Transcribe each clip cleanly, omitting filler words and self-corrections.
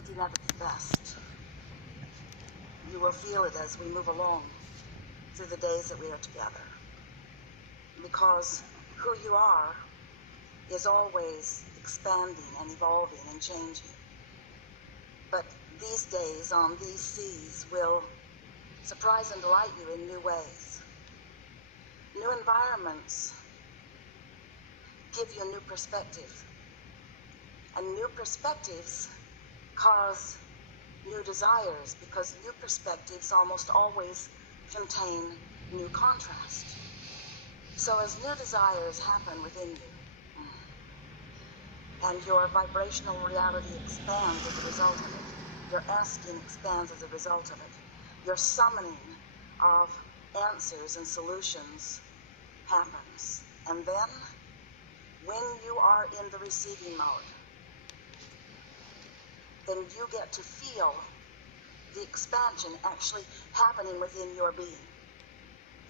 operating at its best. You will feel it as we move along through the days that we are together. Because who you are is always expanding and evolving and changing. But these days on these seas will surprise and delight you in new ways. New environments give you a new perspective. And new perspectives cause new desires, because new perspectives almost always contain new contrast. So as new desires happen within you, and your vibrational reality expands as a result of it, your asking expands as a result of it, your summoning of answers and solutions happens. And then, when you are in the receiving mode, then you get to feel the expansion actually happening within your being.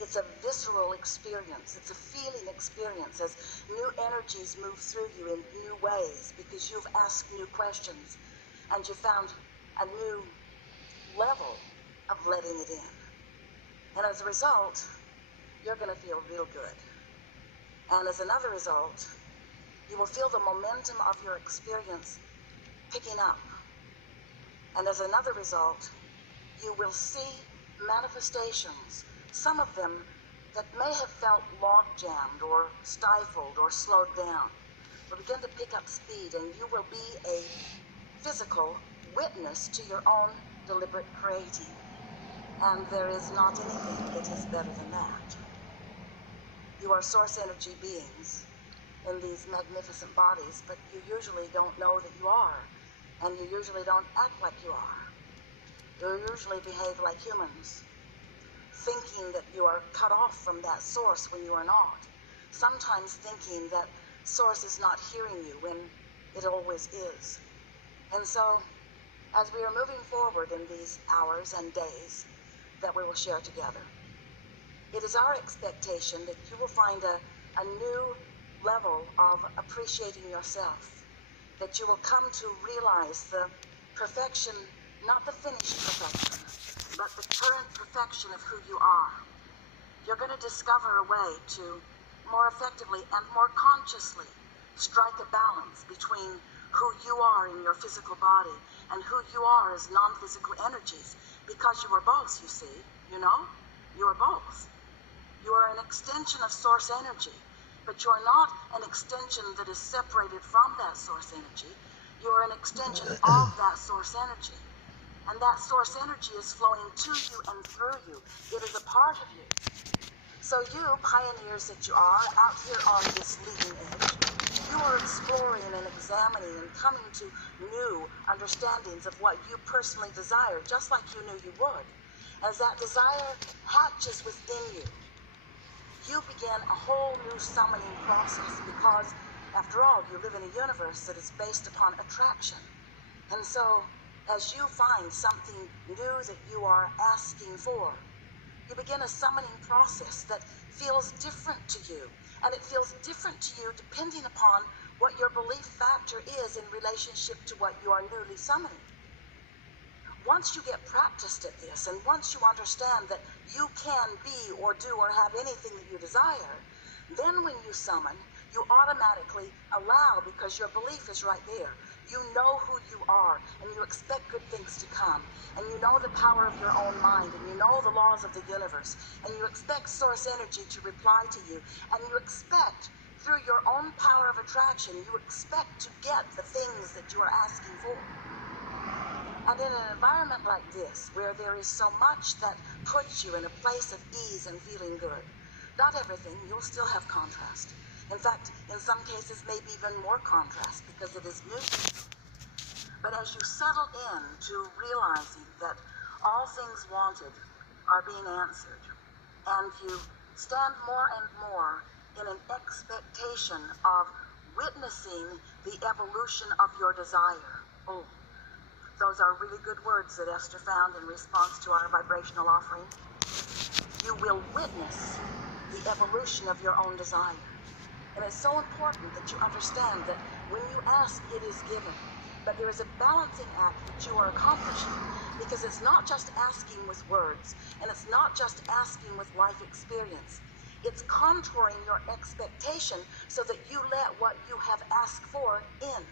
It's a visceral experience. It's a feeling experience as new energies move through you in new ways, because you've asked new questions and you found a new level of letting it in. And as a result, you're going to feel real good. And as another result, you will feel the momentum of your experience picking up. And as another result, you will see manifestations, some of them that may have felt log-jammed or stifled or slowed down, will begin to pick up speed, and you will be a physical witness to your own deliberate creating. And there is not anything that is better than that. You are source energy beings in these magnificent bodies, but you usually don't know that you are, and you usually don't act like you are. You usually behave like humans, thinking that you are cut off from that source when you are not. Sometimes thinking that source is not hearing you when it always is. And so, as we are moving forward in these hours and days that we will share together, it is our expectation that you will find a new level of appreciating yourself, that you will come to realize the perfection, not the finished perfection, but the current perfection of who you are. You're going to discover a way to more effectively and more consciously strike a balance between who you are in your physical body and who you are as non-physical energies, because you are both, you see, you know? You are both. You are an extension of source energy, but you're not an extension that is separated from that source energy. You're an extension of that source energy. And that source energy is flowing to you and through you. It is a part of you. So you, pioneers that you are, out here on this leading edge, you are exploring and examining and coming to new understandings of what you personally desire, just like you knew you would. As that desire hatches within you, you begin a whole new summoning process, because, after all, you live in a universe that is based upon attraction. And so, as you find something new that you are asking for, you begin a summoning process that feels different to you. And it feels different to you depending upon what your belief factor is in relationship to what you are newly summoning. Once you get practiced at this, and once you understand that you can be or do or have anything that you desire, then when you summon, you automatically allow, because your belief is right there. You know who you are, and you expect good things to come, and you know the power of your own mind, and you know the laws of the universe, and you expect source energy to reply to you, and you expect, through your own power of attraction, you expect to get the things that you are asking for. And in an environment like this, where there is so much that puts you in a place of ease and feeling good, not everything, you'll still have contrast. In fact, in some cases, maybe even more contrast, because it is new. But as you settle in to realizing that all things wanted are being answered, and you stand more and more in an expectation of witnessing the evolution of your desire. Oh, those are really good words that Esther found in response to our vibrational offering. You will witness the evolution of your own desire. And it's so important that you understand that when you ask, it is given. but there is a balancing act that you are accomplishing, because it's not just asking with words, and it's not just asking with life experience. It's contouring your expectation so that you let what you have asked for in,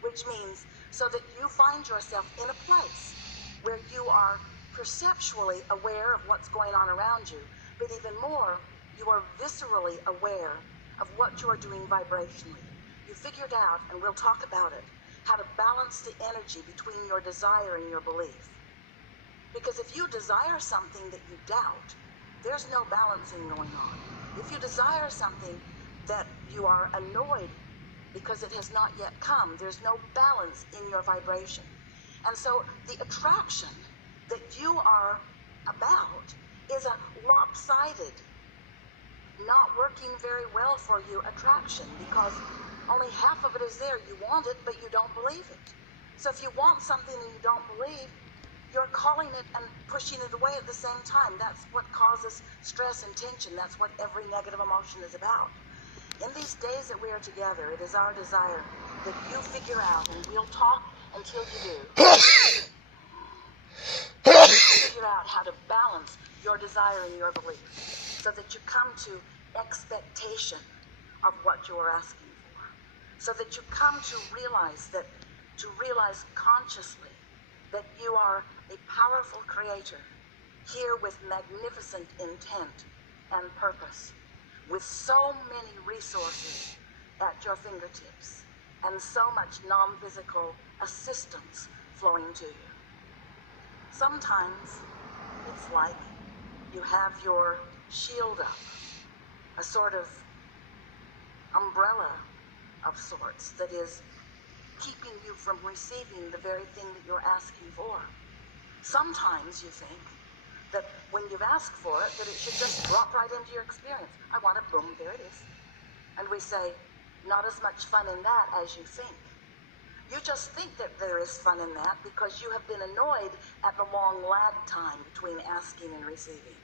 which means so that you find yourself in a place where you are perceptually aware of what's going on around you, but even more, you are viscerally aware of what you are doing vibrationally. You figured out, and we'll talk about it, how to balance the energy between your desire and your belief. Because if you desire something that you doubt, there's no balancing going on. If you desire something that you are annoyed because it has not yet come, there's no balance in your vibration. And so the attraction that you are about is a lopsided, not working very well for you attraction, because only half of it is there. You want it, but you don't believe it. So if you want something and you don't believe, you're calling it and pushing it away at the same time. That's what causes stress and tension. That's what every negative emotion is about. In these days that we are together, it is our desire that you figure out, and we'll talk until you do, figure out how to balance your desire and your belief so that you come to expectation of what you are asking for, so that you come to realize consciously that you are a powerful creator here with magnificent intent and purpose, with so many resources at your fingertips and so much non-physical assistance flowing to you. Sometimes it's like you have your shield up, a sort of umbrella of sorts that is keeping you from receiving the very thing that you're asking for. Sometimes you think that when you've asked for it, that it should just drop right into your experience. I want it, boom, there it is. And we say, not as much fun in that as you think. You just think that there is fun in that because you have been annoyed at the long lag time between asking and receiving.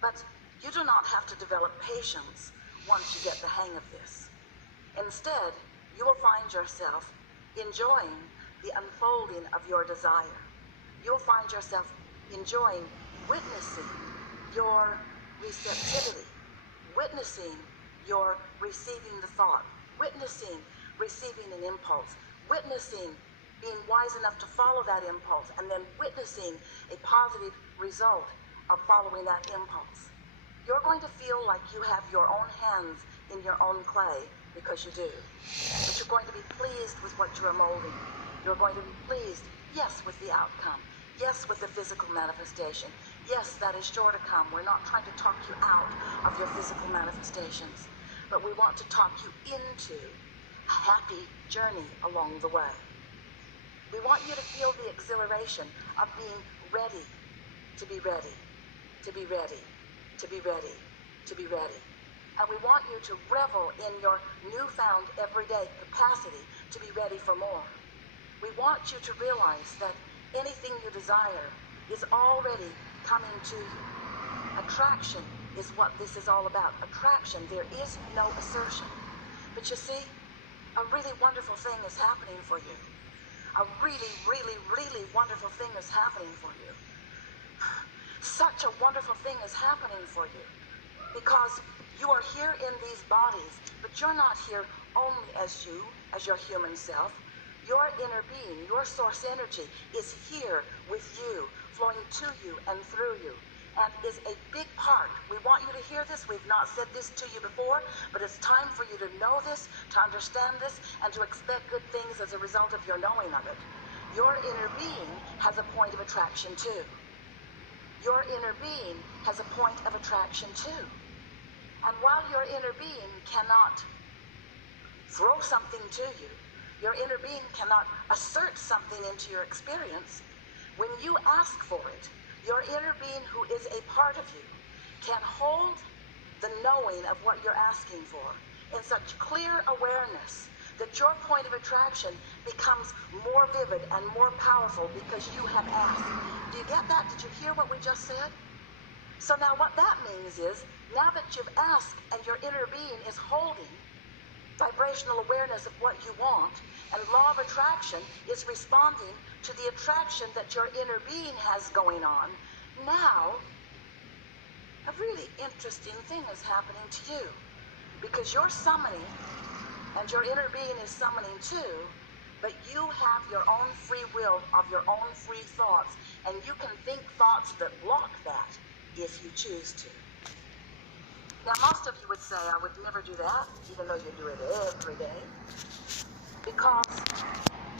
But you do not have to develop patience once you get the hang of this. Instead, you will find yourself enjoying the unfolding of your desire. You'll find yourself enjoying witnessing your receptivity, witnessing your receiving the thought, witnessing receiving an impulse, witnessing being wise enough to follow that impulse, and then witnessing a positive result of following that impulse. You're going to feel like you have your own hands in your own clay, because you do. But you're going to be pleased with what you're molding. You're going to be pleased, yes, with the outcome. Yes, with the physical manifestation. Yes, that is sure to come. We're not trying to talk you out of your physical manifestations, but we want to talk you into a happy journey along the way. We want you to feel the exhilaration of being ready, to be ready, to be ready, to be ready, to be ready. And we want you to revel in your newfound everyday capacity to be ready for more. We want you to realize that anything you desire is already coming to you. Attraction is what this is all about. Attraction, there is no assertion. But you see, a really wonderful thing is happening for you. A really, really, really wonderful thing is happening for you. Such a wonderful thing is happening for you. Because you are here in these bodies, but you're not here only as you, as your human self. Your inner being, your source energy is here with you, flowing to you and through you, and is a big part. We want you to hear this. We've not said this to you before, but it's time for you to know this, to understand this, and to expect good things as a result of your knowing of it. Your inner being has a point of attraction too. Your inner being has a point of attraction too. And while your inner being cannot throw something to you, your inner being cannot assert something into your experience, when you ask for it, your inner being, who is a part of you, can hold the knowing of what you're asking for in such clear awareness that your point of attraction becomes more vivid and more powerful because you have asked. Do you get that? Did you hear what we just said? So now what that means is, now that you've asked and your inner being is holding vibrational awareness of what you want, and law of attraction is responding to the attraction that your inner being has going on. Now, a really interesting thing is happening to you, because you're summoning, and your inner being is summoning too, but you have your own free will of your own free thoughts, and you can think thoughts that block that if you choose to. Now, most of you would say, I would never do that, even though you do it every day, because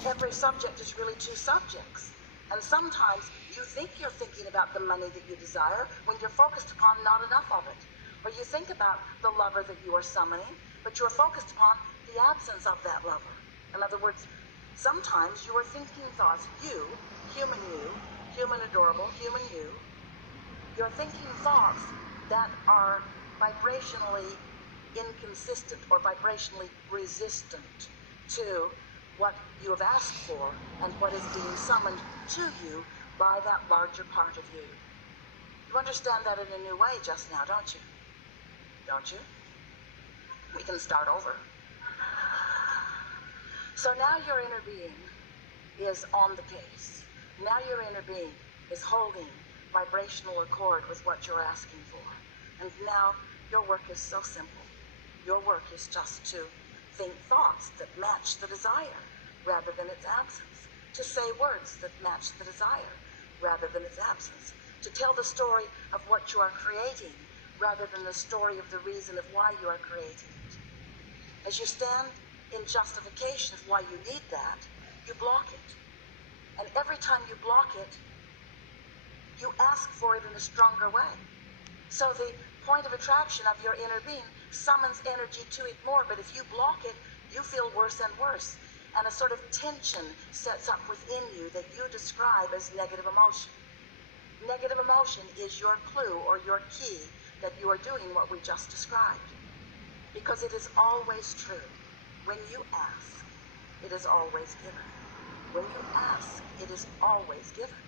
every subject is really two subjects. And sometimes you think you're thinking about the money that you desire when you're focused upon not enough of it. Or you think about the lover that you are summoning, but you're focused upon the absence of that lover. In other words, sometimes you are thinking thoughts, you, human adorable, human you, you're thinking thoughts that are vibrationally inconsistent or vibrationally resistant to what you have asked for and what is being summoned to you by that larger part of you. You understand that in a new way just now, don't you? Don't you? We can start over. So now your inner being is on the case. Now your inner being is holding vibrational accord with what you're asking for. And now your work is so simple. Your work is just to think thoughts that match the desire rather than its absence. To say words that match the desire rather than its absence. To tell the story of what you are creating rather than the story of the reason of why you are creating it. As you stand in justification of why you need that, you block it. And every time you block it, you ask for it in a stronger way. So the point of attraction of your inner being summons energy to it more, but if you block it, you feel worse and worse. And a sort of tension sets up within you that you describe as negative emotion. Negative emotion is your clue or your key that you are doing what we just described. Because it is always true. When you ask, it is always given. When you ask, it is always given.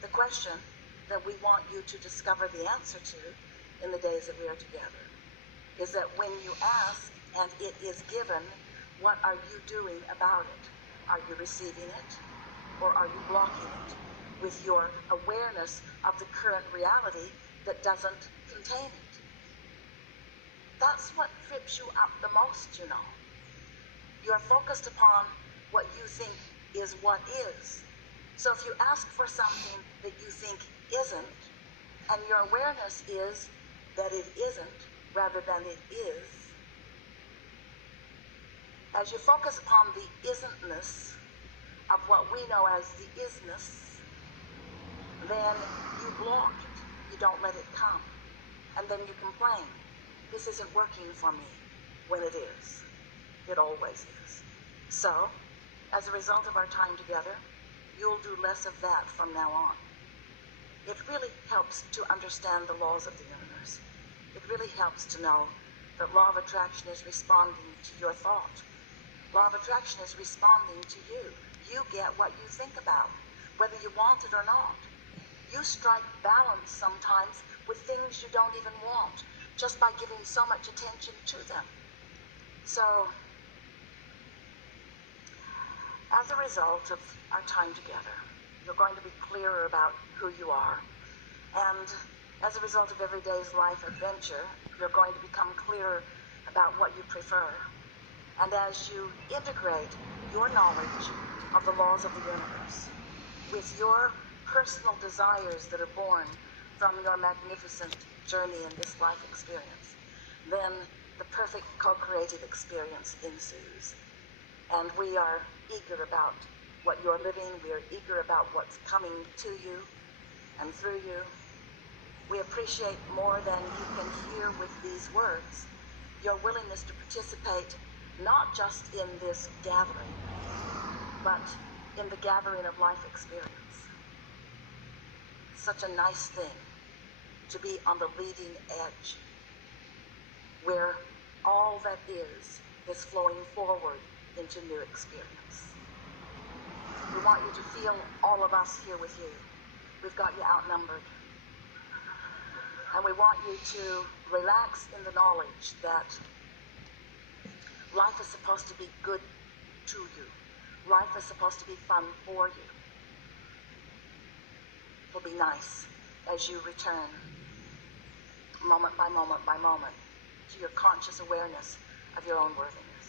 The question that we want you to discover the answer to in the days that we are together is that when you ask and it is given, what are you doing about it? Are you receiving it, or are you blocking it with your awareness of the current reality that doesn't contain it? That's what trips you up the most, you know. You are focused upon what you think is what is. So if you ask for something that you think isn't, and your awareness is that it isn't rather than it is, as you focus upon the isn't-ness of what we know as the isness, then you block it. You don't let it come. And then you complain. This isn't working for me, when it is. It always is. So, as a result of our time together, you'll do less of that from now on. It really helps to understand the laws of the universe. It really helps to know that law of attraction is responding to your thought. Law of attraction is responding to you. You get what you think about, whether you want it or not. You strike balance sometimes with things you don't even want, just by giving so much attention to them. So, as a result of our time together, you're going to be clearer about who you are. And as a result of every day's life adventure, you're going to become clearer about what you prefer. And as you integrate your knowledge of the laws of the universe with your personal desires that are born from your magnificent journey in this life experience, then the perfect co-creative experience ensues. And we are eager about what you're living. We are eager about what's coming to you and through you. We appreciate more than you can hear with these words your willingness to participate not just in this gathering, but in the gathering of life experience. Such a nice thing to be on the leading edge, where all that is flowing forward into new experience. We want you to feel all of us here with you. We've got you outnumbered. And we want you to relax in the knowledge that Life is supposed to be good to you. Life is supposed to be fun for you. It'll be nice as you return, moment by moment by moment, to your conscious awareness of your own worthiness.